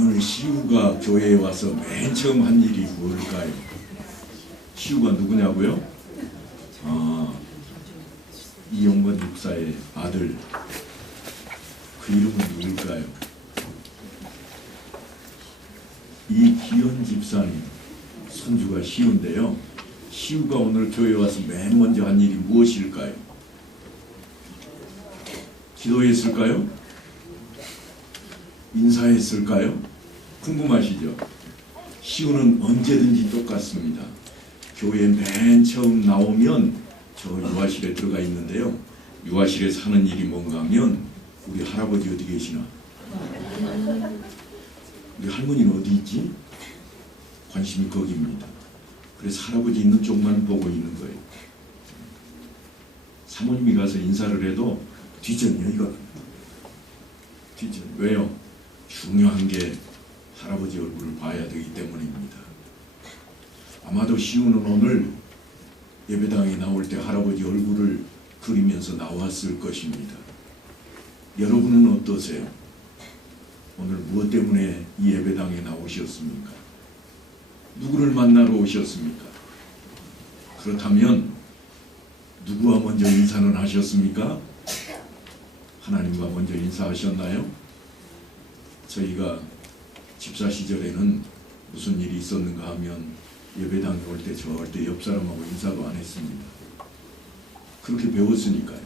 오늘 시우가 교회에 와서 맨 처음 한 일이 뭘까요? 시우가 누구냐고요? 이용건 육사의 아들, 그 이름은 누굴까요? 이기현 집사님 손주가 시우인데요. 시우가 오늘 교회에 와서 맨 먼저 한 일이 무엇일까요? 기도했을까요? 인사했을까요? 궁금하시죠? 시우는 언제든지 똑같습니다. 교회 맨 처음 나오면 저 유아실에 들어가 있는데요. 유아실에 사는 일이 뭔가 하면 우리 할아버지 어디 계시나? 우리 할머니는 어디 있지? 관심이 거기입니다. 그래서 할아버지 있는 쪽만 보고 있는 거예요. 사모님이 가서 인사를 해도 뒤전이요, 이거. 뒤전. 왜요? 중요한 게 할아버지 얼굴을 봐야 되기 때문입니다. 아마도 시우는 오늘 예배당에 나올 때 할아버지 얼굴을 그리면서 나왔을 것입니다. 여러분은 어떠세요? 오늘 무엇 때문에 이 예배당에 나오셨습니까? 누구를 만나러 오셨습니까? 그렇다면 누구와 먼저 인사는 하셨습니까? 하나님과 먼저 인사하셨나요? 저희가 집사 시절에는 무슨 일이 있었는가 하면 예배당에 올 때 절대 옆 사람하고 인사도 안 했습니다. 그렇게 배웠으니까요.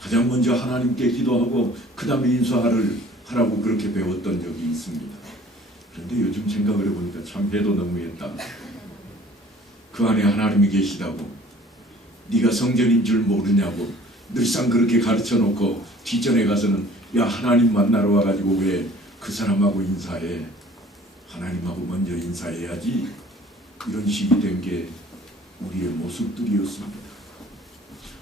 가장 먼저 하나님께 기도하고 그 다음에 인사하라고 그렇게 배웠던 적이 있습니다. 그런데 요즘 생각을 해보니까 참 해도 너무했다. 그 안에 하나님이 계시다고 네가 성전인 줄 모르냐고 늘상 그렇게 가르쳐놓고 뒷전에 가서는 야 하나님 만나러 와가지고 왜 그 사람하고 인사해? 하나님하고 먼저 인사해야지. 이런 식이 된 게 우리의 모습들이었습니다.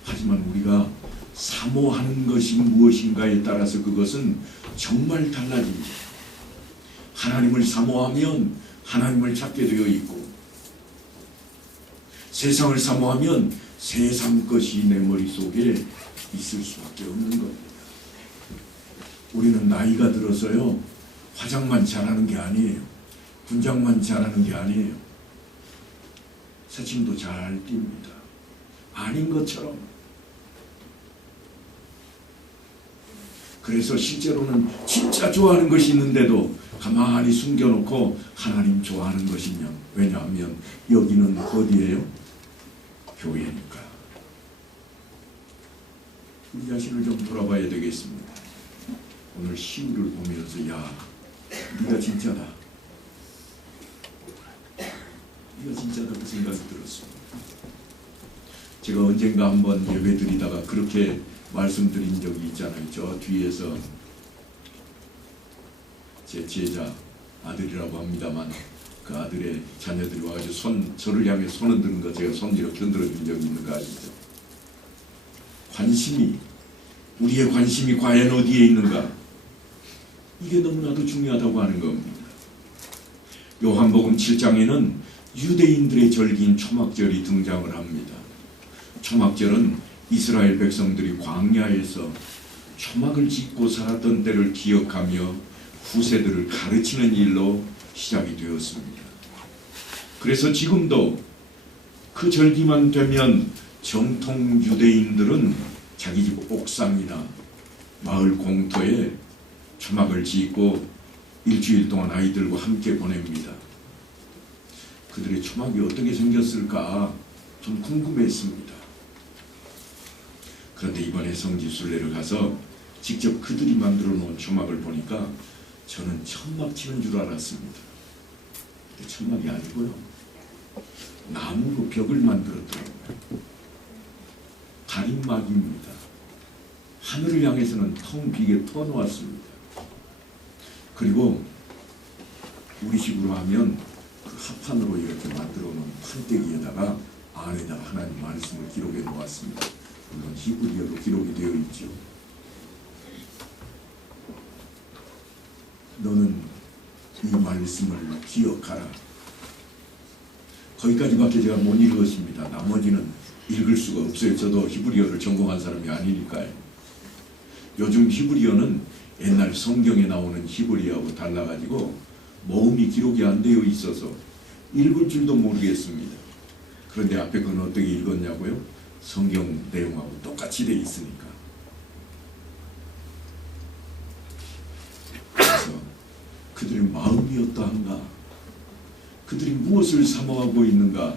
하지만 우리가 사모하는 것이 무엇인가에 따라서 그것은 정말 달라집니다. 하나님을 사모하면 하나님을 찾게 되어 있고, 세상을 사모하면 세상 것이 내 머릿속에 있을 수밖에 없는 겁니다. 우리는 나이가 들어서요 화장만 잘하는 게 아니에요. 분장만 잘하는 게 아니에요. 새침도 잘 띱니다. 아닌 것처럼. 그래서 실제로는 진짜 좋아하는 것이 있는데도 가만히 숨겨놓고 하나님 좋아하는 것이냐. 왜냐하면 여기는 어디예요? 교회니까. 우리 자신을 좀 돌아봐야 되겠습니다. 오늘 시우를 보면서 야 네가 진짜다. 네가 진짜다 그 생각이 들었습니다. 제가 언젠가 한번 예배 드리다가 그렇게 말씀드린 적이 있잖아요. 저 뒤에서 제 제자 아들이라고 합니다만 그 아들의 자녀들이 와가지고 저를 향해 손 흔드는 거 제가 손 이렇게 흔들어 준 적이 있는 거 아시죠? 관심이, 우리의 관심이 과연 어디에 있는가? 이게 너무나도 중요하다고 하는 겁니다. 요한복음 7장에는 유대인들의 절기인 초막절이 등장을 합니다. 초막절은 이스라엘 백성들이 광야에서 초막을 짓고 살았던 때를 기억하며 후세들을 가르치는 일로 시작이 되었습니다. 그래서 지금도 그 절기만 되면 정통 유대인들은 자기 집 옥상이나 마을 공터에 초막을 짓고 일주일 동안 아이들과 함께 보냅니다. 그들의 초막이 어떻게 생겼을까 좀 궁금했습니다. 그런데 이번에 성지순례를 가서 직접 그들이 만들어 놓은 초막을 보니까 저는 천막 치는 줄 알았습니다. 근데 천막이 아니고요. 나무로 벽을 만들었더라고요. 가림막입니다. 하늘을 향해서는 텅 비게 터놓았습니다. 그리고 우리식으로 하면 그 합판으로 이렇게 만들어 놓은 판때기에다가 안에다가 하나님 말씀을 기록해 놓았습니다. 물론 히브리어로 기록이 되어 있죠. 너는 이 말씀을 기억하라. 거기까지밖에 제가 못 읽었습니다. 나머지는 읽을 수가 없어요. 저도 히브리어를 전공한 사람이 아니니까요. 요즘 히브리어는 옛날 성경에 나오는 히브리어하고 달라가지고 모음이 기록이 안 되어 있어서 읽을 줄도 모르겠습니다. 그런데 앞에 건 어떻게 읽었냐고요? 성경 내용하고 똑같이 되어 있으니까. 그래서 그들의 마음이 어떠한가, 그들이 무엇을 사모하고 있는가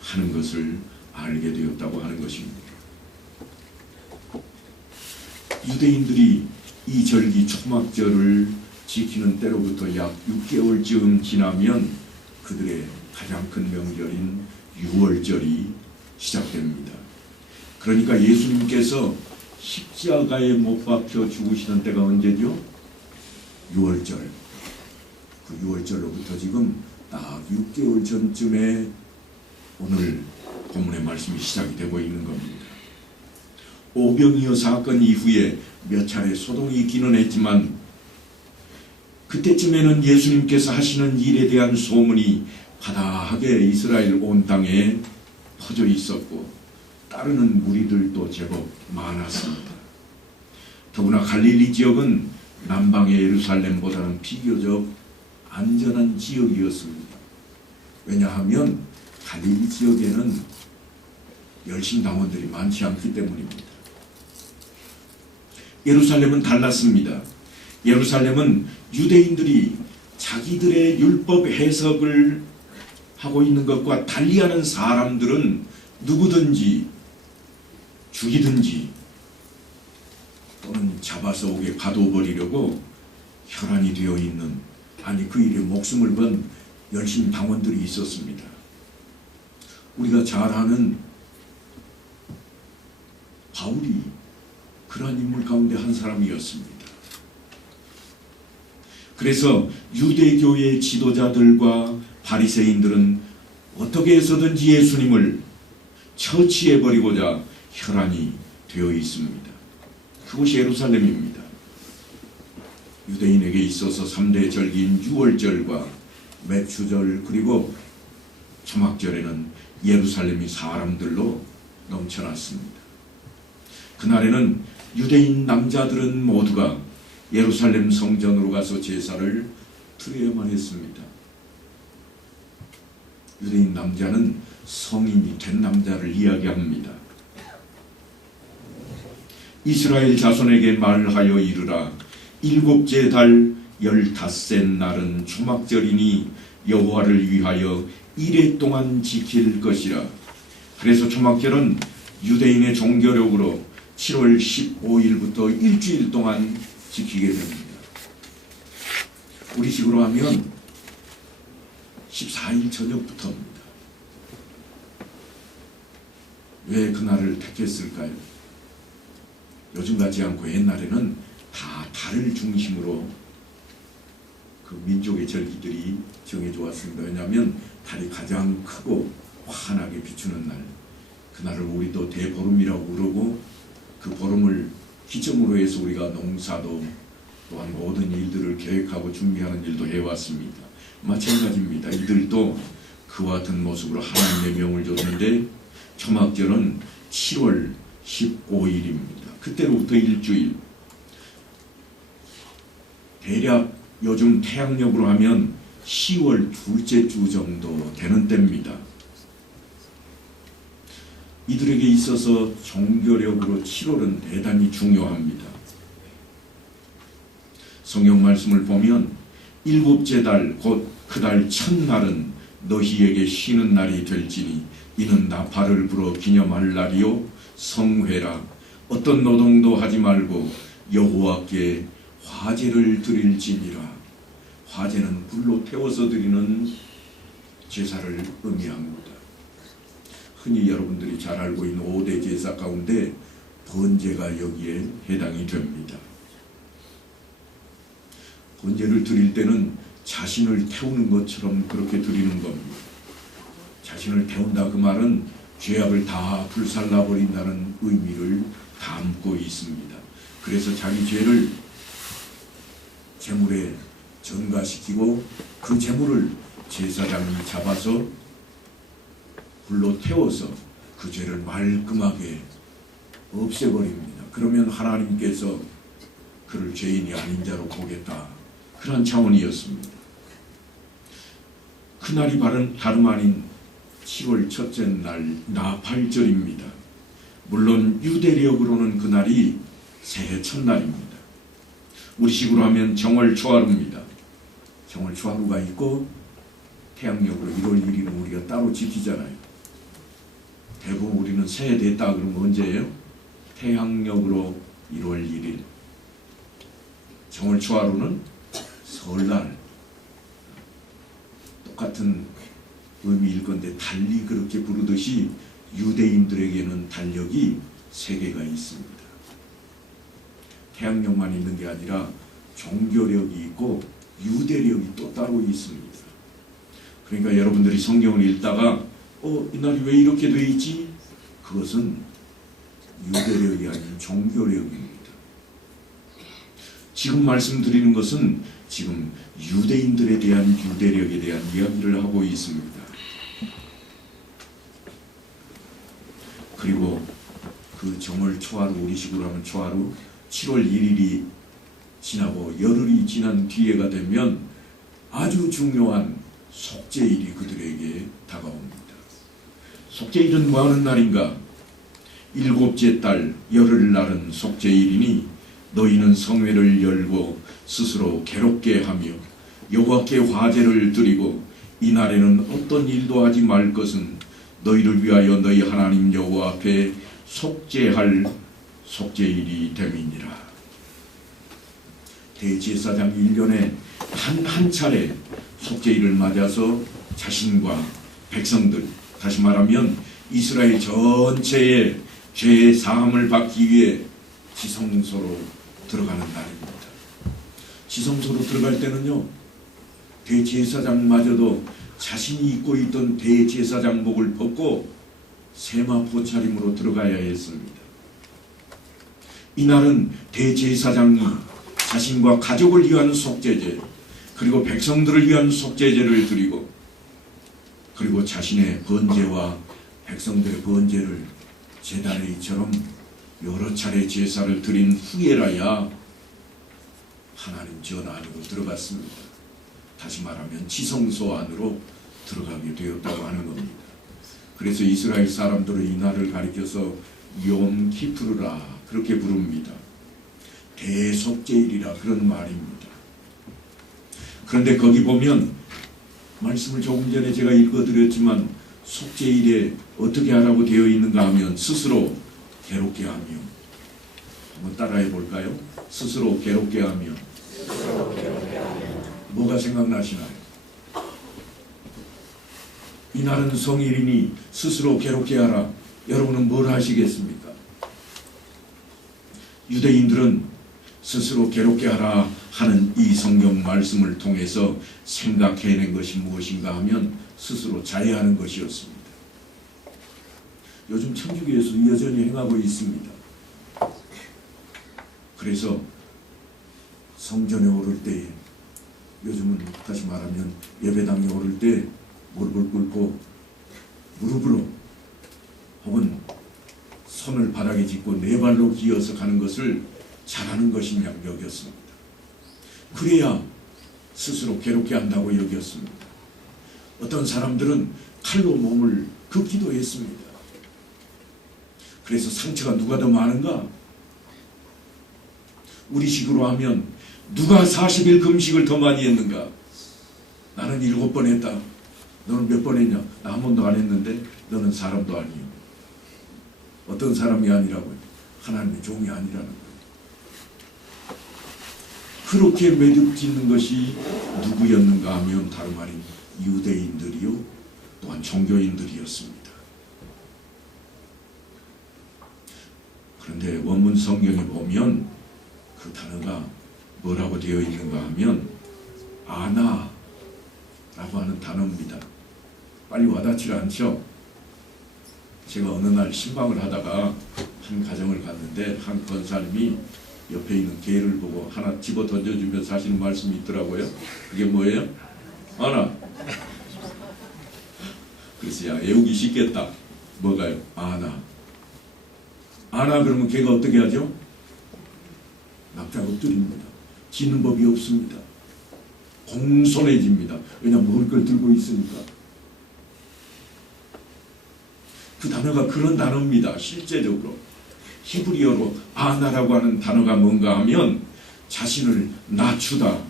하는 것을 알게 되었다고 하는 것입니다. 유대인들이 이 절기 초막절을 지키는 때로부터 약 6개월쯤 지나면 그들의 가장 큰 명절인 유월절이 시작됩니다. 그러니까 예수님께서 십자가에 못 박혀 죽으시는 때가 언제죠? 유월절. 그 유월절로부터 지금 딱 6개월 전쯤에 오늘 본문의 말씀이 시작이 되고 있는 겁니다. 오병이어 사건 이후에 몇 차례 소동이 있기는 했지만 그때쯤에는 예수님께서 하시는 일에 대한 소문이 바다하게 이스라엘 온 땅에 퍼져 있었고 따르는 무리들도 제법 많았습니다. 더구나 갈릴리 지역은 남방의 예루살렘보다는 비교적 안전한 지역이었습니다. 왜냐하면 갈릴리 지역에는 열심당원들이 많지 않기 때문입니다. 예루살렘은 달랐습니다. 예루살렘은 유대인들이 자기들의 율법 해석을 하고 있는 것과 달리하는 사람들은 누구든지 죽이든지 또는 잡아서 옥에 가둬버리려고 혈안이 되어 있는, 아니 그 일에 목숨을 건 열심당원들이 있었습니다. 우리가 잘 아는 바울이 그러한 인물 가운데 한 사람이었습니다. 그래서 유대교의 지도자들과 바리새인들은 어떻게 해서든지 예수님을 처치해버리고자 혈안이 되어 있습니다. 그것이 예루살렘입니다. 유대인에게 있어서 3대 절기인 유월절과 매추절 그리고 초막절에는 예루살렘이 사람들로 넘쳐났습니다. 그날에는 유대인 남자들은 모두가 예루살렘 성전으로 가서 제사를 드려야만 했습니다. 유대인 남자는 성인이 된 남자를 이야기합니다. 이스라엘 자손에게 말하여 이르라. 7째 달 15셋 날은 초막절이니 여호와를 위하여 1회 동안 지킬 것이라. 그래서 초막절은 유대인의 종교력으로 7월 15일부터 일주일 동안 지키게 됩니다. 우리식으로 하면 14일 저녁부터입니다. 왜 그날을 택했을까요? 요즘 같지 않고 옛날에는 다 달을 중심으로 그 민족의 절기들이 정해져 왔습니다. 왜냐하면 달이 가장 크고 환하게 비추는 날, 그날을 우리도 대보름이라고 부르고 그 보름을 기점으로 해서 우리가 농사도 또한 모든 일들을 계획하고 준비하는 일도 해왔습니다. 마찬가지입니다. 이들도 그와 같은 모습으로 하나님의 명을 줬는데 초막절은 7월 15일입니다. 그때로부터 일주일, 대략 요즘 태양력으로 하면 10월 둘째 주 정도 되는 때입니다. 이들에게 있어서 종교력으로 7월은 대단히 중요합니다. 성경 말씀을 보면 7째 달 곧 그 달 첫날은 너희에게 쉬는 날이 될지니 이는 나팔을 불어 기념할 날이요 성회라. 어떤 노동도 하지 말고 여호와께 화제를 드릴지니라. 화제는 불로 태워서 드리는 제사를 의미합니다. 흔히 여러분들이 잘 알고 있는 5대 제사 가운데 번제가 여기에 해당이 됩니다. 번제를 드릴 때는 자신을 태우는 것처럼 그렇게 드리는 겁니다. 자신을 태운다 그 말은 죄악을 다 불살라 버린다는 의미를 담고 있습니다. 그래서 자기 죄를 제물에 전가시키고 그 제물을 제사장이 잡아서 불로 태워서 그 죄를 말끔하게 없애버립니다. 그러면 하나님께서 그를 죄인이 아닌 자로 보겠다. 그런 차원이었습니다. 그날이 다름 아닌 10월 첫째 날 나팔절입니다. 물론 유대력으로는 그날이 새해 첫날입니다. 우리식으로 하면 정월 초하루입니다. 정월 초하루가 있고 태양력으로 1월 1일은 우리가 따로 지키잖아요. 대부분 우리는 새해 됐다 그러면 언제예요? 태양력으로 1월 1일. 정월 초하루는 설날. 똑같은 의미일 건데 달리 그렇게 부르듯이 유대인들에게는 달력이 3개가 있습니다. 태양력만 있는 게 아니라 종교력이 있고 유대력이 또 따로 있습니다. 그러니까 여러분들이 성경을 읽다가 이날이 왜 이렇게 돼 있지? 그것은 유대력이 아닌 종교력입니다. 지금 말씀드리는 것은 지금 유대인들에 대한 유대력에 대한 이야기를 하고 있습니다. 그리고 그 정월 초하루, 우리식으로 하면 초하루 7월 1일이 지나고 열흘이 지난 뒤에가 되면 아주 중요한 속죄일이 그들에게 다가옵니다. 속죄일은 뭐하는 날인가? 7째 달 열흘날은 속죄일이니 너희는 성회를 열고 스스로 괴롭게 하며 여호와께 화제를 드리고 이날에는 어떤 일도 하지 말 것은 너희를 위하여 너희 하나님 여호와 앞에 속죄할 속죄일이 됨이니라. 대제사장 1년에 한 차례 속죄일을 맞아서 자신과 백성들, 다시 말하면 이스라엘 전체의 죄의 사함을 받기 위해 지성소로 들어가는 날입니다. 지성소로 들어갈 때는요, 대제사장마저도 자신이 입고 있던 대제사장복을 벗고 세마포 차림으로 들어가야 했습니다. 이날은 대제사장이 자신과 가족을 위한 속죄제, 그리고 백성들을 위한 속죄제를 드리고, 그리고 자신의 번제와 백성들의 번제를 제단에 이처럼 여러 차례 제사를 드린 후에라야 하나님 전 안으로 들어갔습니다. 다시 말하면 지성소 안으로 들어가게 되었다고 하는 겁니다. 그래서 이스라엘 사람들은 이 날을 가리켜서 욤 키푸르라 그렇게 부릅니다. 대속죄일이라 그런 말입니다. 그런데 거기 보면 말씀을 조금 전에 제가 읽어드렸지만 속죄일에 어떻게 하라고 되어 있는가 하면 스스로 괴롭게 하며, 한번 따라해 볼까요? 스스로 괴롭게 하며. 뭐가 생각나시나요? 이날은 성일이니 스스로 괴롭게 하라. 여러분은 뭘 하시겠습니까? 유대인들은 스스로 괴롭게 하라 하는 이 성경 말씀을 통해서 생각해낸 것이 무엇인가 하면 스스로 자해하는 것이었습니다. 요즘 천주교에서 여전히 행하고 있습니다. 그래서 성전에 오를 때, 요즘은 다시 말하면 예배당에 오를 때 무릎을 꿇고 무릎으로 혹은 손을 바닥에 짚고 네 발로 기어서 가는 것을 잘하는 것이냐 여겼습니다. 그래야 스스로 괴롭게 한다고 여겼습니다. 어떤 사람들은 칼로 몸을 긋기도 했습니다. 그래서 상처가 누가 더 많은가? 우리식으로 하면 누가 40일 금식을 더 많이 했는가? 나는 7번 했다. 너는 몇 번 했냐? 나 한 번도 안 했는데 너는 사람도 아니요. 어떤 사람이 아니라고요? 하나님의 종이 아니라는 거예요. 그렇게 매듭 짓는 것이 누구였는가 하면 다름 아닌 유대인들이요, 또한 종교인들이었습니다. 그런데 원문 성경에 보면 그 단어가 뭐라고 되어 있는가 하면 아나라고 하는 단어입니다. 빨리 와닿지 않죠? 제가 어느 날 신방을 하다가 한 가정을 갔는데 한 권사님이 옆에 있는 개를 보고 하나 집어 던져주면서 하시는 말씀이 있더라고요. 그게 뭐예요? 아나. 그래서 야, 외우기 쉽겠다. 뭐가요? 아나. 아나 그러면 걔가 어떻게 하죠? 나 납작 엎드립니다. 짓는 법이 없습니다. 공손해집니다. 왜냐하면 먹을 걸 들고 있으니까. 그 단어가 그런 단어입니다. 실제적으로 히브리어로 아나라고 하는 단어가 뭔가 하면 자신을 낮추다,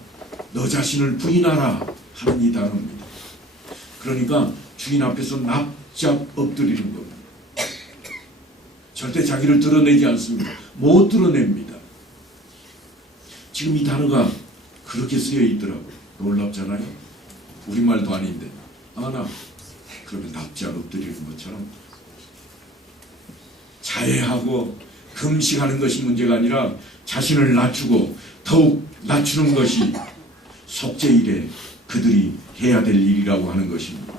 너 자신을 부인하라 하는 이 단어입니다. 그러니까 주인 앞에서 납작 엎드리는 겁니다. 절대 자기를 드러내지 않습니다. 못 드러냅니다. 지금 이 단어가 그렇게 쓰여 있더라고요. 놀랍잖아요. 우리말도 아닌데 아나 그러면 납작 엎드리는 것처럼 자해하고 금식하는 것이 문제가 아니라 자신을 낮추고 더욱 낮추는 것이 속죄일에 그들이 해야 될 일이라고 하는 것입니다.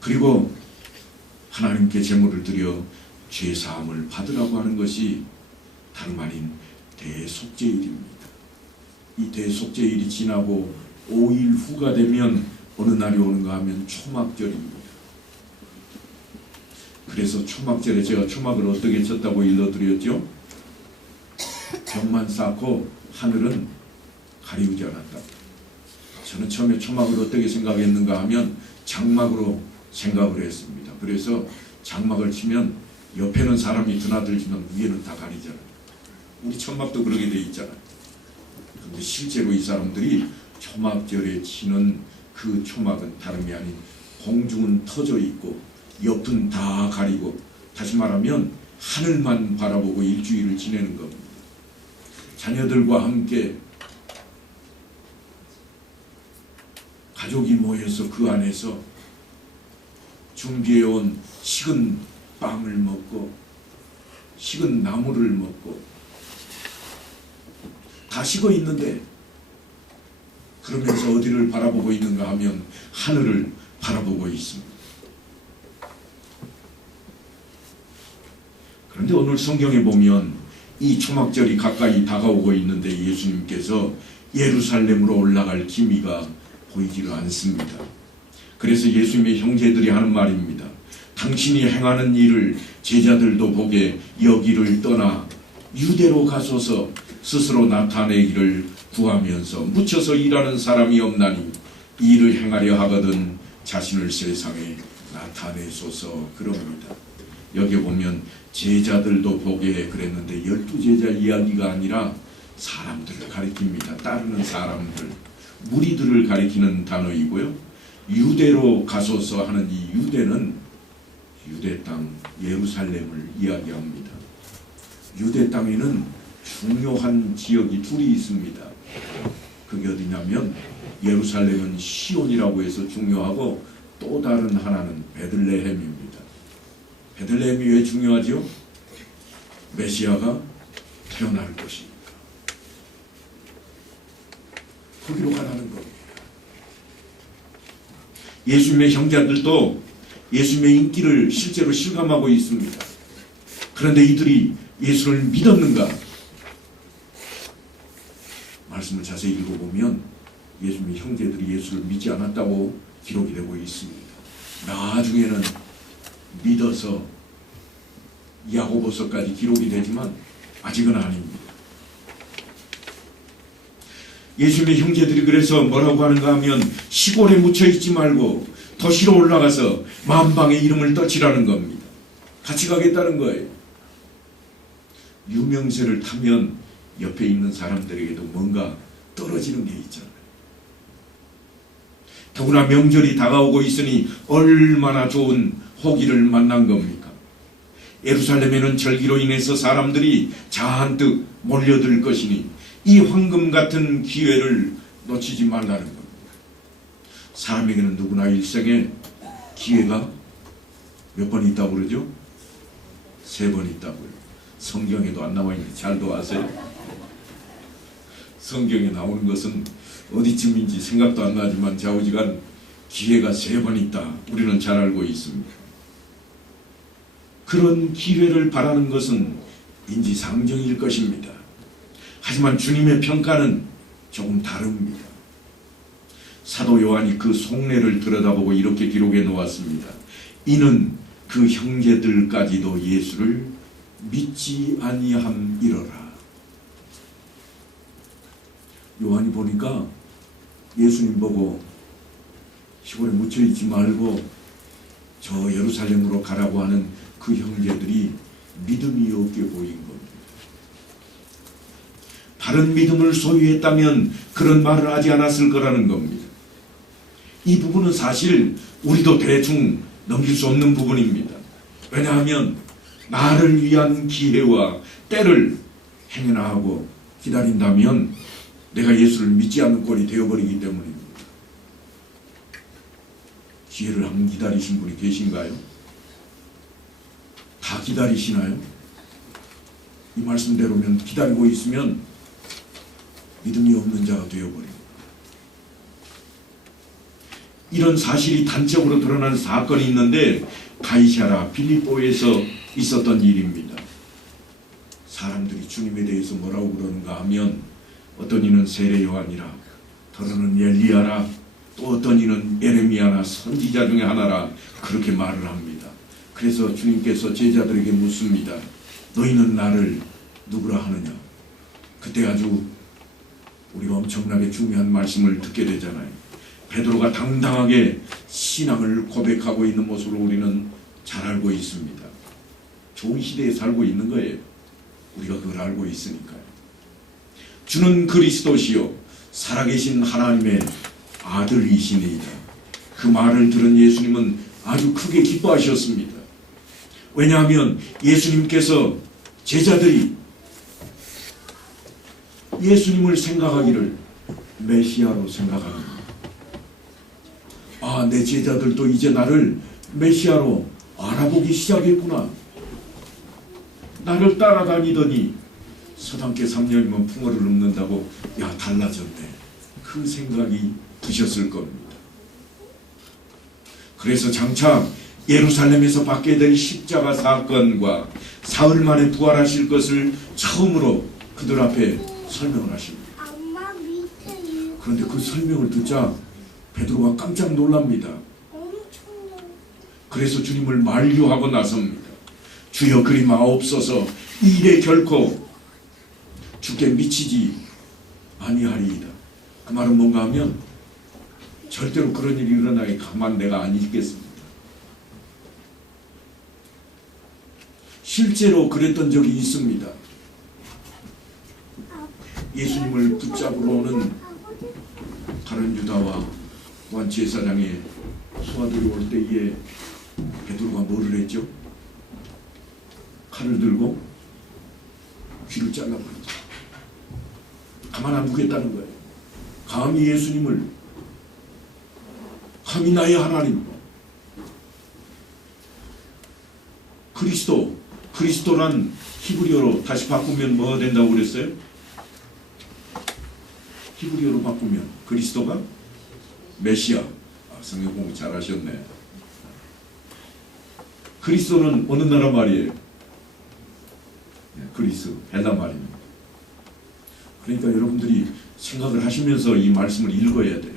그리고 하나님께 제물을 드려 죄사함을 받으라고 하는 것이 다름 아닌 대속죄일입니다. 이 대속죄일이 지나고 5일 후가 되면 어느 날이 오는가 하면 초막절입니다. 그래서 초막절에 제가 초막을 어떻게 쳤다고 일러드렸죠? 벽만 쌓고 하늘은 가리우지 않았다. 저는 처음에 초막을 어떻게 생각했는가 하면 장막으로 생각을 했습니다. 그래서 장막을 치면 옆에는 사람이 드나들지만 위에는 다 가리잖아요. 우리 천막도 그러게 돼 있잖아요. 그런데 실제로 이 사람들이 초막절에 치는 그 초막은 다름이 아닌 공중은 터져 있고 옆은 다 가리고, 다시 말하면 하늘만 바라보고 일주일을 지내는 겁니다. 자녀들과 함께 가족이 모여서 그 안에서 준비해온 식은 빵을 먹고 식은 나물을 먹고 다 식어 있는데, 그러면서 어디를 바라보고 있는가 하면 하늘을 바라보고 있습니다. 그런데 오늘 성경에 보면 이 초막절이 가까이 다가오고 있는데 예수님께서 예루살렘으로 올라갈 기미가 보이지를 않습니다. 그래서 예수님의 형제들이 하는 말입니다. 당신이 행하는 일을 제자들도 보게 여기를 떠나 유대로 가소서. 스스로 나타내기를 구하면서 묻혀서 일하는 사람이 없나니 이 일을 행하려 하거든 자신을 세상에 나타내소서 그럽니다. 여기 보면 제자들도 보게 그랬는데 12제자 이야기가 아니라 사람들을 가리킵니다. 따르는 사람들, 무리들을 가리키는 단어이고요. 유대로 가소서 하는 이 유대는 유대 땅 예루살렘을 이야기합니다. 유대 땅에는 중요한 지역이 둘이 있습니다. 그게 어디냐면 예루살렘은 시온이라고 해서 중요하고 또 다른 하나는 베들레헴입니다. 베들레헴이 왜 중요하죠? 메시아가 태어날 곳이니까. 거기로 가라는 겁니다. 예수님의 형제들도 예수님의 인기를 실제로 실감하고 있습니다. 그런데 이들이 예수를 믿었는가? 말씀을 자세히 읽어보면 예수님의 형제들이 예수를 믿지 않았다고 기록이 되고 있습니다. 나중에는 믿어서 야고보서까지 기록이 되지만 아직은 아닙니다. 예수님의 형제들이 그래서 뭐라고 하는가 하면 시골에 묻혀있지 말고 도시로 올라가서 만방의 이름을 떠치라는 겁니다. 같이 가겠다는 거예요. 유명세를 타면 옆에 있는 사람들에게도 뭔가 떨어지는 게 있잖아요. 더구나 명절이 다가오고 있으니 얼마나 좋은 호기를 만난 겁니까? 예루살렘에는 절기로 인해서 사람들이 잔뜩 몰려들 것이니 이 황금 같은 기회를 놓치지 말라는 겁니다. 사람에게는 누구나 일생에 기회가 몇 번 있다고 그러죠? 3번 있다고요. 성경에도 안 나와 있는데 잘도 아세요? 성경에 나오는 것은 어디쯤인지 생각도 안 나지만 좌우지간 기회가 3번 있다. 우리는 잘 알고 있습니다. 그런 기회를 바라는 것은 인지상정일 것입니다. 하지만 주님의 평가는 조금 다릅니다. 사도 요한이 그 속내를 들여다보고 이렇게 기록해 놓았습니다. 이는 그 형제들까지도 예수를 믿지 아니함이러라. 요한이 보니까 예수님 보고 시골에 묻혀있지 말고 저 예루살렘으로 가라고 하는 그 형제들이 믿음이 없게 보인 겁니다. 바른 믿음을 소유했다면 그런 말을 하지 않았을 거라는 겁니다. 이 부분은 사실 우리도 대충 넘길 수 없는 부분입니다. 왜냐하면 나를 위한 기회와 때를 행여나하고 기다린다면 내가 예수를 믿지 않는 꼴이 되어버리기 때문입니다. 기회를 한번 기다리신 분이 계신가요? 다 기다리시나요? 이 말씀대로면 기다리고 있으면 믿음이 없는 자가 되어버립니다. 이런 사실이 단적으로 드러난 사건이 있는데 가이사랴 빌립보에서 있었던 일입니다. 사람들이 주님에 대해서 뭐라고 그러는가 하면 어떤 이는 세례 요한이라, 더러는 엘리야라, 또 어떤 이는 예레미야나 선지자 중에 하나라, 그렇게 말을 합니다. 그래서 주님께서 제자들에게 묻습니다. 너희는 나를 누구라 하느냐? 그때 아주 우리가 엄청나게 중요한 말씀을 듣게 되잖아요. 베드로가 당당하게 신앙을 고백하고 있는 모습을 우리는 잘 알고 있습니다. 좋은 시대에 살고 있는 거예요. 우리가 그걸 알고 있으니까요. 주는 그리스도시요 살아계신 하나님의 아들이시니이다. 그 말을 들은 예수님은 아주 크게 기뻐하셨습니다. 왜냐하면 예수님께서 제자들이 예수님을 생각하기를 메시아로 생각합니다. 아, 내 제자들도 이제 나를 메시아로 알아보기 시작했구나. 나를 따라다니더니 서당계 3년이면 풍어를 읊는다고 야 달라졌네. 그 생각이 드셨을 겁니다. 그래서 장차 예루살렘에서 받게 될 십자가 사건과 사흘 만에 부활하실 것을 처음으로 그들 앞에 설명을 하십니다. 그런데 그 설명을 듣자 베드로가 깜짝 놀랍니다. 그래서 주님을 만류하고 나섭니다. 주여 그리 마옵소서, 이 일에 결코 주께 미치지 아니하리이다. 그 말은 뭔가 하면 절대로 그런 일이 일어나게 가만 내가 안 있겠습니다. 실제로 그랬던 적이 있습니다. 예수님을 붙잡으러 오는 다른 유다와 또한 제사장의 소아들이 올 때에 베드로가 뭐를 했죠? 칼을 들고 귀를 잘라버렸죠. 가만 안 두겠다는 거예요. 감히 예수님을, 감히 나의 하나님, 그리스도란 히브리어로 다시 바꾸면 뭐가 된다고 그랬어요? 히브리어로 바꾸면 그리스도가 메시아. 성경 공부 잘하셨네. 그리스도는 어느 나라 말이에요? 그리스, 헬라 말입니다. 그러니까 여러분들이 생각을 하시면서 이 말씀을 읽어야 돼요.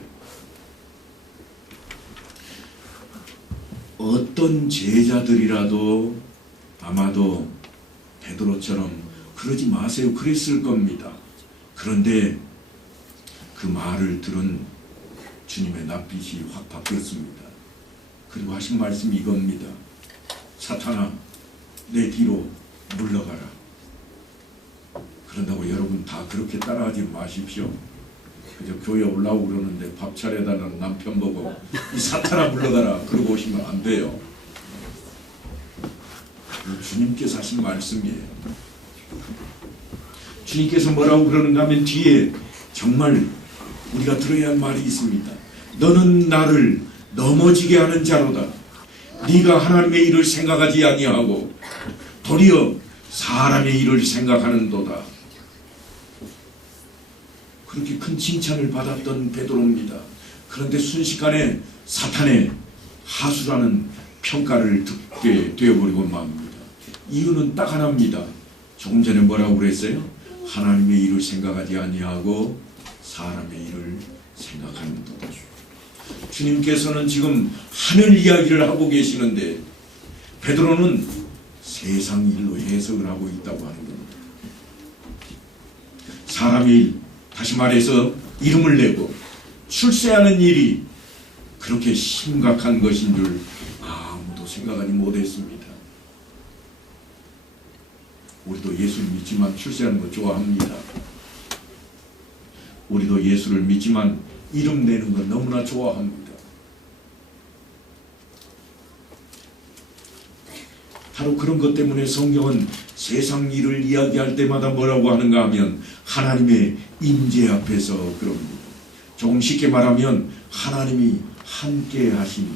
어떤 제자들이라도 아마도 베드로처럼 그러지 마세요 그랬을 겁니다. 그런데 그 말을 들은 주님의 낯빛이 확 바뀌었습니다. 그리고 하신 말씀이 이겁니다. 사탄아, 내 뒤로 물러가라. 그런다고 여러분 다 그렇게 따라하지 마십시오. 그저 교회 올라오고 그러는데 밥 차려다는 남편 보고 이 사탄아 물러가라 그러고 오시면 안 돼요. 주님께서 하신 말씀이에요. 주님께서 뭐라고 그러는가 하면 뒤에 정말 우리가 들어야 할 말이 있습니다. 너는 나를 넘어지게 하는 자로다. 네가 하나님의 일을 생각하지 아니하고 도리어 사람의 일을 생각하는도다. 그렇게 큰 칭찬을 받았던 베드로입니다. 그런데 순식간에 사탄의 하수라는 평가를 듣게 되어버리고 맙니다. 이유는 딱 하나입니다. 조금 전에 뭐라고 그랬어요? 하나님의 일을 생각하지 아니하고 사람의 일을 생각하는도다. 주님께서는 지금 하늘 이야기를 하고 계시는데 베드로는 세상 일로 해석을 하고 있다고 하는 겁니다. 사람의 일, 다시 말해서 이름을 내고 출세하는 일이 그렇게 심각한 것인 줄 아무도 생각하지 못했습니다. 우리도 예수를 믿지만 출세하는 거 좋아합니다. 우리도 예수를 믿지만 이름 내는 건 너무나 좋아합니다. 바로 그런 것 때문에 성경은 세상 일을 이야기할 때마다 뭐라고 하는가 하면 하나님의 임재 앞에서 그럽니다. 조금 쉽게 말하면 하나님이 함께 하시니,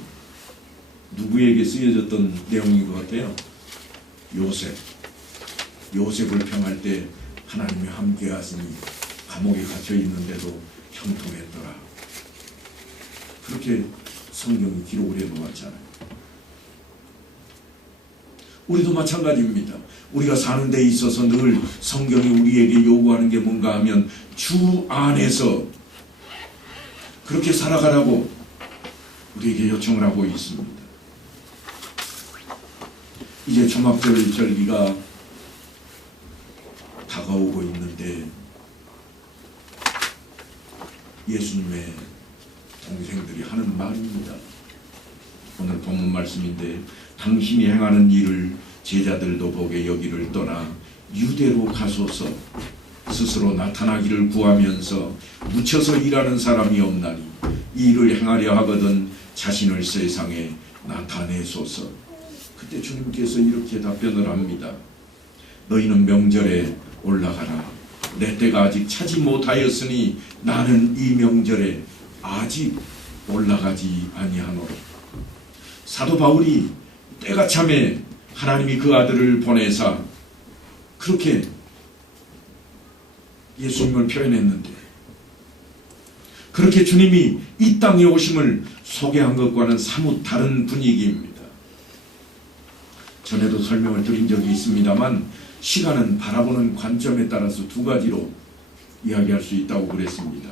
누구에게 쓰여졌던 내용인 것 같아요? 요셉을 평할 때 하나님이 함께 하시니 감옥에 갇혀 있는데도 형통했더라. 그렇게 성경이 기록을 해놓았잖아요. 우리도 마찬가지입니다. 우리가 사는 데 있어서 늘 성경이 우리에게 요구하는 게 뭔가 하면 주 안에서 그렇게 살아가라고 우리에게 요청을 하고 있습니다. 이제 초막절 절기가 다가오고 있는데 예수님의 동생들이 하는 말입니다. 오늘 본문 말씀인데, 당신이 행하는 일을 제자들도 보게 여기를 떠나 유대로 가소서. 스스로 나타나기를 구하면서 묻혀서 일하는 사람이 없나니 이 일을 행하려 하거든 자신을 세상에 나타내소서. 그때 주님께서 이렇게 답변을 합니다. 너희는 명절에 올라가라. 내 때가 아직 차지 못하였으니 나는 이 명절에 아직 올라가지 아니하노라. 사도 바울이 때가 참에 하나님이 그 아들을 보내사 그렇게 예수님을 표현했는데, 그렇게 주님이 이 땅에 오심을 소개한 것과는 사뭇 다른 분위기입니다. 전에도 설명을 드린 적이 있습니다만 시간은 바라보는 관점에 따라서 두 가지로 이야기할 수 있다고 그랬습니다.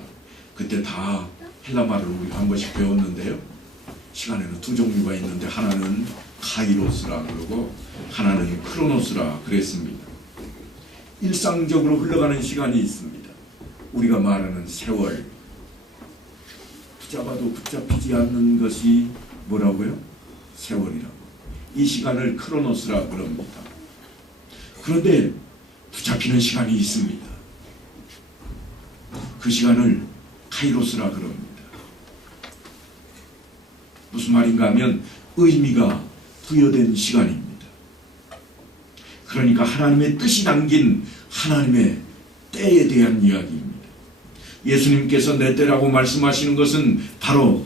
그때 다 헬라말을 우리가 한 번씩 배웠는데요. 시간에는 두 종류가 있는데 하나는 카이로스라 그러고 하나는 크로노스라 그랬습니다. 일상적으로 흘러가는 시간이 있습니다. 우리가 말하는 세월, 붙잡아도 붙잡히지 않는 것이 뭐라고요? 세월이라고. 이 시간을 크로노스라 그럽니다. 그런데 붙잡히는 시간이 있습니다. 그 시간을 카이로스라 그럽니다. 무슨 말인가 하면 의미가 부여된 시간입니다. 그러니까 하나님의 뜻이 담긴 하나님의 때에 대한 이야기입니다. 예수님께서 내 때라고 말씀하시는 것은 바로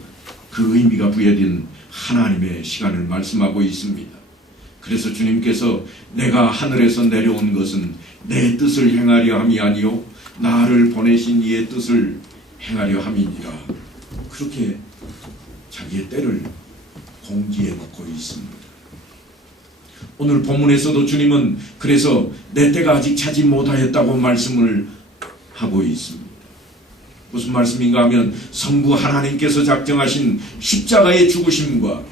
그 의미가 부여된 하나님의 시간을 말씀하고 있습니다. 그래서 주님께서 내가 하늘에서 내려온 것은 내 뜻을 행하려 함이 아니요 나를 보내신 이의 뜻을 행하려 함이니라. 그렇게 자기의 때를 공지해 놓고 있습니다. 오늘 본문에서도 주님은 그래서 내 때가 아직 차지 못하였다고 말씀을 하고 있습니다. 무슨 말씀인가 하면 성부 하나님께서 작정하신 십자가의 죽으심과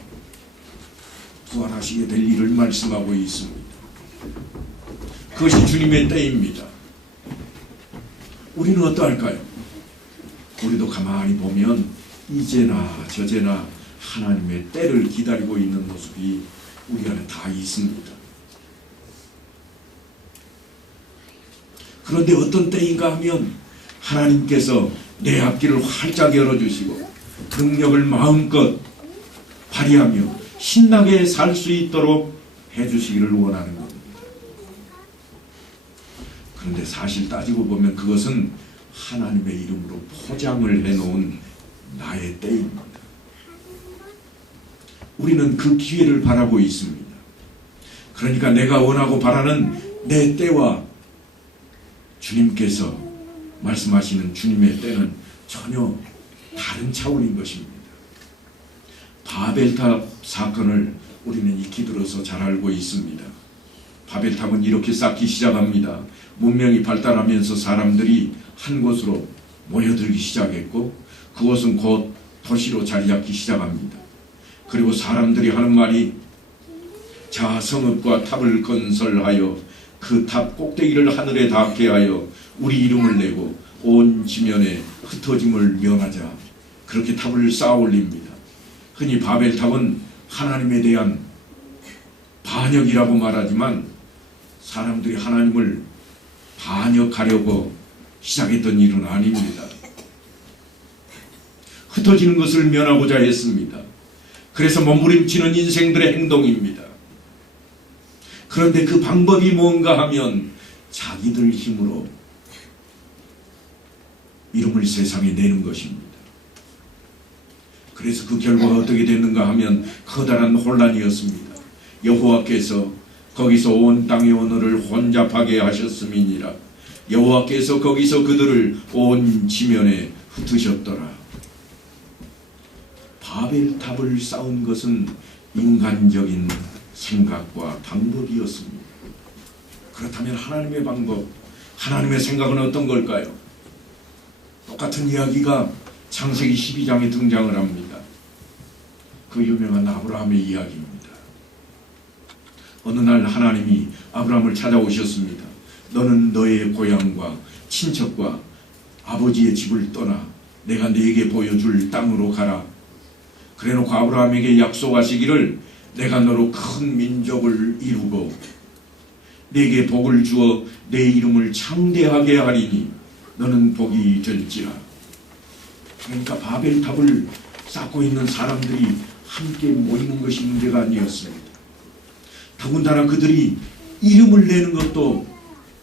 부활하시게 될 일을 말씀하고 있습니다. 그것이 주님의 때입니다. 우리는 어떠할까요? 우리도 가만히 보면 이제나 저제나 하나님의 때를 기다리고 있는 모습이 우리 안에 다 있습니다. 그런데 어떤 때인가 하면 하나님께서 내 앞길을 활짝 열어주시고 능력을 마음껏 발휘하며 신나게 살 수 있도록 해주시기를 원하는 겁니다. 그런데 사실 따지고 보면 그것은 하나님의 이름으로 포장을 해놓은 나의 때입니다. 우리는 그 기회를 바라고 있습니다. 그러니까 내가 원하고 바라는 내 때와 주님께서 말씀하시는 주님의 때는 전혀 다른 차원인 것입니다. 바벨탑 사건을 우리는 익히 들어서 잘 알고 있습니다. 바벨탑은 이렇게 쌓기 시작합니다. 문명이 발달하면서 사람들이 한 곳으로 모여들기 시작했고 그곳은 곧 도시로 자리 잡기 시작합니다. 그리고 사람들이 하는 말이 자 성읍과 탑을 건설하여 그 탑 꼭대기를 하늘에 닿게 하여 우리 이름을 내고 온 지면에 흩어짐을 면하자 그렇게 탑을 쌓아 올립니다. 흔히 바벨탑은 하나님에 대한 반역이라고 말하지만 사람들이 하나님을 반역하려고 시작했던 일은 아닙니다. 흩어지는 것을 면하고자 했습니다. 그래서 몸부림치는 인생들의 행동입니다. 그런데 그 방법이 뭔가 하면 자기들 힘으로 이름을 세상에 내는 것입니다. 그래서 그 결과가 어떻게 됐는가 하면 커다란 혼란이었습니다. 여호와께서 거기서 온 땅의 언어를 혼잡하게 하셨음이니라. 여호와께서 거기서 그들을 온 지면에 흩으셨더라. 바벨탑을 쌓은 것은 인간적인 생각과 방법이었습니다. 그렇다면 하나님의 방법, 하나님의 생각은 어떤 걸까요? 똑같은 이야기가 창세기 12장에 등장을 합니다. 그 유명한 아브라함의 이야기입니다. 어느 날 하나님이 아브라함을 찾아오셨습니다. 너는 너의 고향과 친척과 아버지의 집을 떠나 내가 네게 보여줄 땅으로 가라. 그래놓고 아브라함에게 약속하시기를 내가 너로 큰 민족을 이루고 네게 복을 주어 내 이름을 창대하게 하리니 너는 복이 될지라. 그러니까 바벨탑을 쌓고 있는 사람들이 함께 모이는 것이 문제가 아니었습니다. 더군다나 그들이 이름을 내는 것도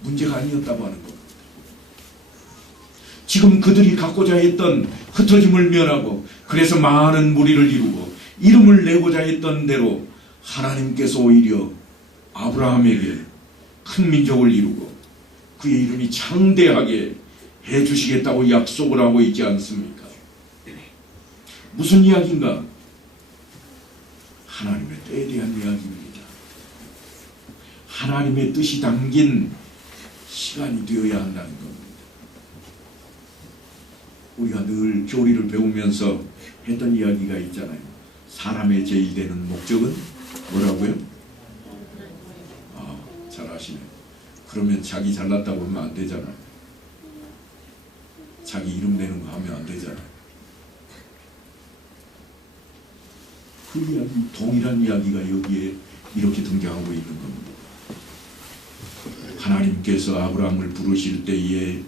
문제가 아니었다고 하는 겁니다. 지금 그들이 갖고자 했던 흩어짐을 면하고 그래서 많은 무리를 이루고 이름을 내고자 했던 대로 하나님께서 오히려 아브라함에게 큰 민족을 이루고 그의 이름이 창대하게 해주시겠다고 약속을 하고 있지 않습니까? 무슨 이야기인가? 하나님의 때에 대한 이야기입니다. 하나님의 뜻이 담긴 시간이 되어야 한다는 겁니다. 우리가 늘 교리를 배우면서 했던 이야기가 있잖아요. 사람의 제일 되는 목적은 뭐라고요? 잘 아시네. 그러면 자기 잘났다고 하면 안 되잖아요. 자기 이름 내는 거 하면 안 되잖아요. 그 이야기, 동일한 이야기가 여기에 이렇게 등장하고 있는 겁니다. 하나님께서 아브라함을 부르실 때에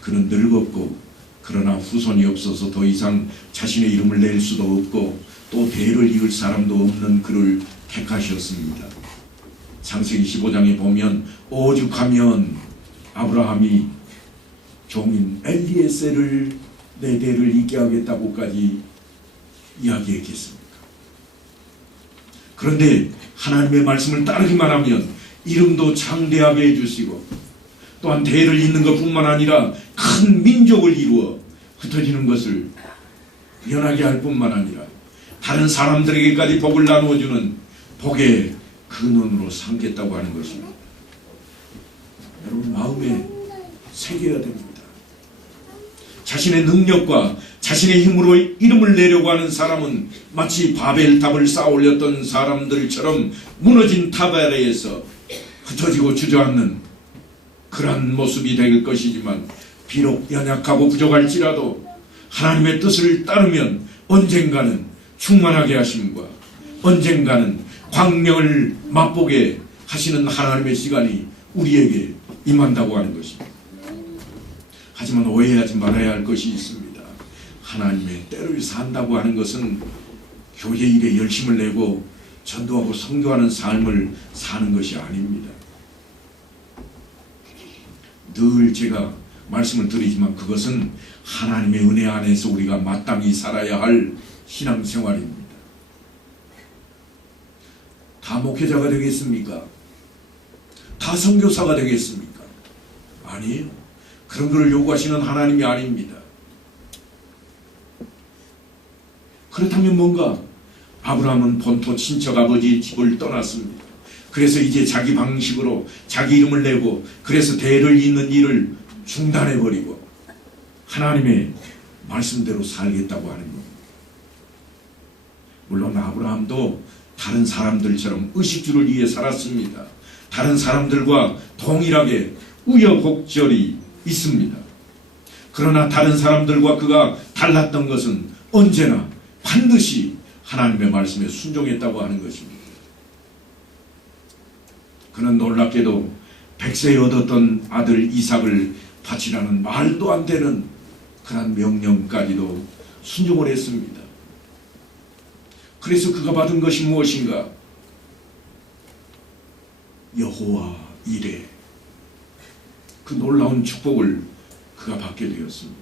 그는 늙었고 그러나 후손이 없어서 더 이상 자신의 이름을 낼 수도 없고 또 대를 이을 사람도 없는 그를 택하셨습니다. 창세기 15장에 보면 오죽하면 아브라함이 종인 엘리에셀을 내 대를 잇게 하겠다고까지 이야기했겠습니까? 그런데 하나님의 말씀을 따르기만 하면 이름도 창대하게 해주시고 또한 대를 잇는 것뿐만 아니라 큰 민족을 이루어 흩어지는 것을 연하게 할 뿐만 아니라 다른 사람들에게까지 복을 나누어주는 복의 근원으로 삼겠다고 하는 것입니다. 여러분 마음에 새겨야 됩니다. 자신의 능력과 자신의 힘으로 이름을 내려고 하는 사람은 마치 바벨탑을 쌓아 올렸던 사람들처럼 무너진 탑 아래에서 흩어지고 주저앉는 그러한 모습이 될 것이지만 비록 연약하고 부족할지라도 하나님의 뜻을 따르면 언젠가는 충만하게 하심과 언젠가는 광명을 맛보게 하시는 하나님의 시간이 우리에게 임한다고 하는 것입니다. 하지만 오해하지 말아야 할 것이 있습니다. 하나님의 때를 산다고 하는 것은 교회 일에 열심을 내고 전도하고 선교하는 삶을 사는 것이 아닙니다. 늘 제가 말씀을 드리지만 그것은 하나님의 은혜 안에서 우리가 마땅히 살아야 할 신앙생활입니다. 다 목회자가 되겠습니까? 다 선교사가 되겠습니까? 아니에요. 그런 것을 요구하시는 하나님이 아닙니다. 그렇다면 뭔가 아브라함은 본토 친척 아버지의 집을 떠났습니다. 그래서 이제 자기 방식으로 자기 이름을 내고 그래서 대를 잇는 일을 중단해버리고 하나님의 말씀대로 살겠다고 하는 겁니다. 물론 아브라함도 다른 사람들처럼 의식주를 위해 살았습니다. 다른 사람들과 동일하게 우여곡절이 있습니다. 그러나 다른 사람들과 그가 달랐던 것은 언제나 반드시 하나님의 말씀에 순종했다고 하는 것입니다. 그는 놀랍게도 100세에 얻었던 아들 이삭을 바치라는 말도 안 되는 그런 명령까지도 순종을 했습니다. 그래서 그가 받은 것이 무엇인가? 여호와 이레, 그 놀라운 축복을 그가 받게 되었습니다.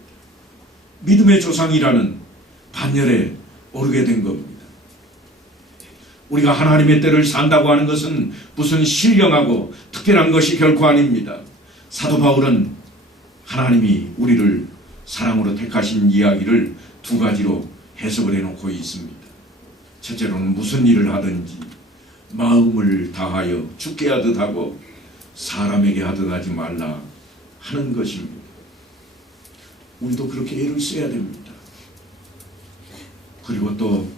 믿음의 조상이라는 반열에 오르게 된 겁니다. 우리가 하나님의 때를 산다고 하는 것은 무슨 신령하고 특별한 것이 결코 아닙니다. 사도 바울은 하나님이 우리를 사랑으로 택하신 이야기를 두 가지로 해석을 해놓고 있습니다. 첫째로는 무슨 일을 하든지 마음을 다하여 주께 하듯 하고 사람에게 하듯 하지 말라 하는 것입니다. 우리도 그렇게 애를 써야 됩니다. 그리고 또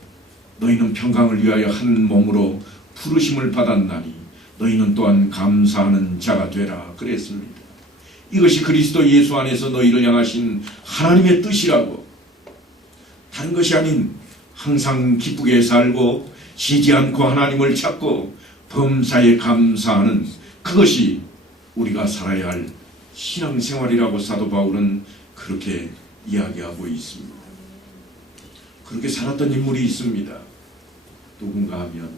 너희는 평강을 위하여 한 몸으로 부르심을 받았나니 너희는 또한 감사하는 자가 되라 그랬습니다. 이것이 그리스도 예수 안에서 너희를 향하신 하나님의 뜻이라고, 다른 것이 아닌 항상 기쁘게 살고 쉬지 않고 하나님을 찾고 범사에 감사하는 그것이 우리가 살아야 할 신앙생활이라고 사도 바울은 그렇게 이야기하고 있습니다. 그렇게 살았던 인물이 있습니다. 누군가 하면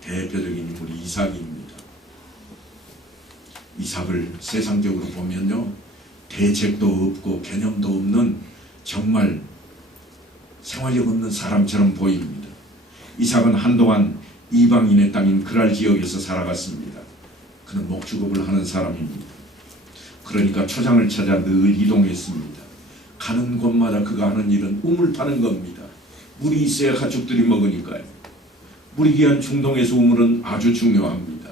대표적인 인물이 이삭입니다. 이삭을 세상적으로 보면요, 대책도 없고 개념도 없는 정말 생활력 없는 사람처럼 보입니다. 이삭은 한동안 이방인의 땅인 그랄 지역에서 살아갔습니다. 그는 목축업을 하는 사람입니다. 그러니까 초장을 찾아 늘 이동했습니다. 가는 곳마다 그가 하는 일은 우물 파는 겁니다. 물이 있어야 가축들이 먹으니까요. 물이 귀한 중동에서 우물은 아주 중요합니다.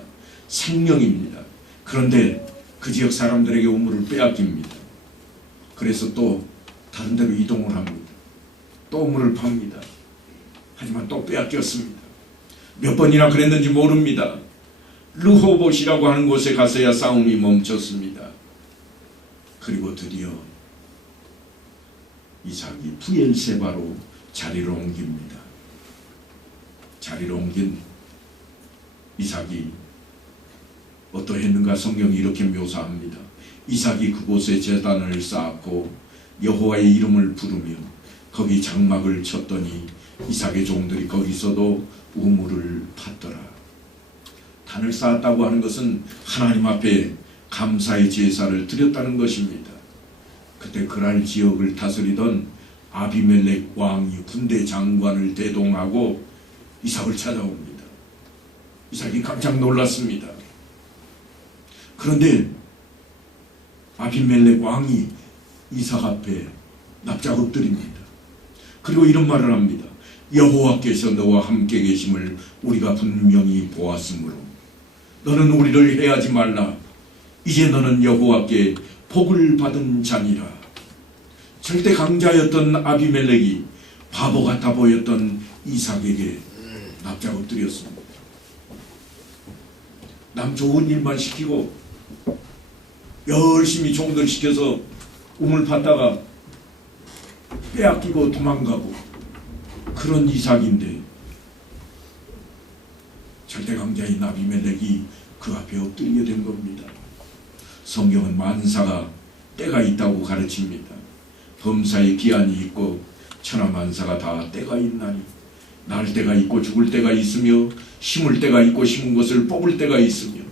생명입니다. 그런데 그 지역 사람들에게 우물을 빼앗깁니다. 그래서 또 다른 데로 이동을 합니다. 또 우물을 팝니다. 하지만 또 빼앗겼습니다. 몇 번이나 그랬는지 모릅니다. 르호봇이라고 하는 곳에 가서야 싸움이 멈췄습니다. 그리고 드디어 이삭이 부엘세바로 자리를 옮깁니다. 자리를 옮긴 이삭이 어떠했는가 성경이 이렇게 묘사합니다. 이삭이 그곳에 제단을 쌓고 여호와의 이름을 부르며 거기 장막을 쳤더니 이삭의 종들이 거기서도 우물을 팠더라. 단을 쌓았다고 하는 것은 하나님 앞에 감사의 제사를 드렸다는 것입니다. 그때 그랄 지역을 다스리던 아비멜렉 왕이 군대 장관을 대동하고 이삭을 찾아옵니다. 이삭이 깜짝 놀랐습니다. 그런데 아비멜렉 왕이 이삭 앞에 납작 엎드립니다. 그리고 이런 말을 합니다. 여호와께서 너와 함께 계심을 우리가 분명히 보았으므로 너는 우리를 해하지 말라. 이제 너는 여호와께 복을 받은 자니라. 절대 강자였던 아비멜렉이 바보 같아 보였던 이삭에게 납작 엎드렸습니다. 남 좋은 일만 시키고 열심히 종들 시켜서 우물 팠다가 빼앗기고 도망가고 그런 이삭인데 절대 강자인 아비멜렉이 그 앞에 엎드리게 된 겁니다. 성경은 만사가 때가 있다고 가르칩니다. 범사에 기한이 있고 천하만사가 다 때가 있나니 날 때가 있고 죽을 때가 있으며 심을 때가 있고 심은 것을 뽑을 때가 있으며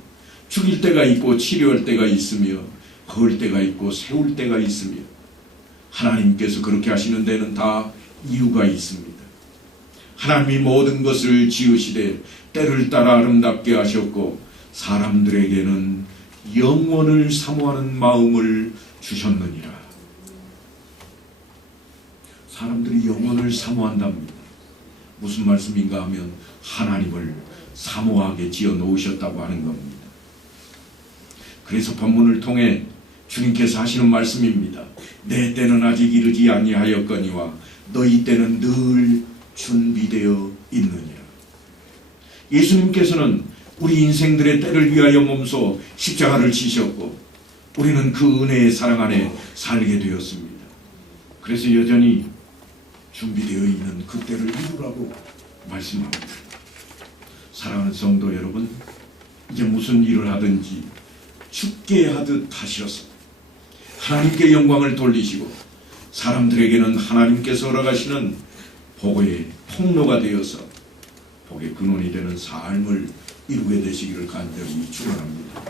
죽일 때가 있고 치료할 때가 있으며 거을 때가 있고 세울 때가 있으며 하나님께서 그렇게 하시는 데는 다 이유가 있습니다. 하나님이 모든 것을 지으시되 때를 따라 아름답게 하셨고 사람들에게는 영원을 사모하는 마음을 주셨느니라. 사람들이 영원을 사모한답니다. 무슨 말씀인가 하면 하나님을 사모하게 지어 놓으셨다고 하는 겁니다. 그래서 본문을 통해 주님께서 하시는 말씀입니다. 내 때는 아직 이르지 아니하였거니와 너희 때는 늘 준비되어 있느니라. 예수님께서는 우리 인생들의 때를 위하여 몸소 십자가를 지셨고 우리는 그 은혜의 사랑 안에 살게 되었습니다. 그래서 여전히 준비되어 있는 그때를 이루라고 말씀합니다. 사랑하는 성도 여러분, 이제 무슨 일을 하든지 죽게 하듯 하셔서 하나님께 영광을 돌리시고 사람들에게는 하나님께서 허락하시는 복의 통로가 되어서 복의 근원이 되는 삶을 이루게 되시기를 간절히 축원합니다.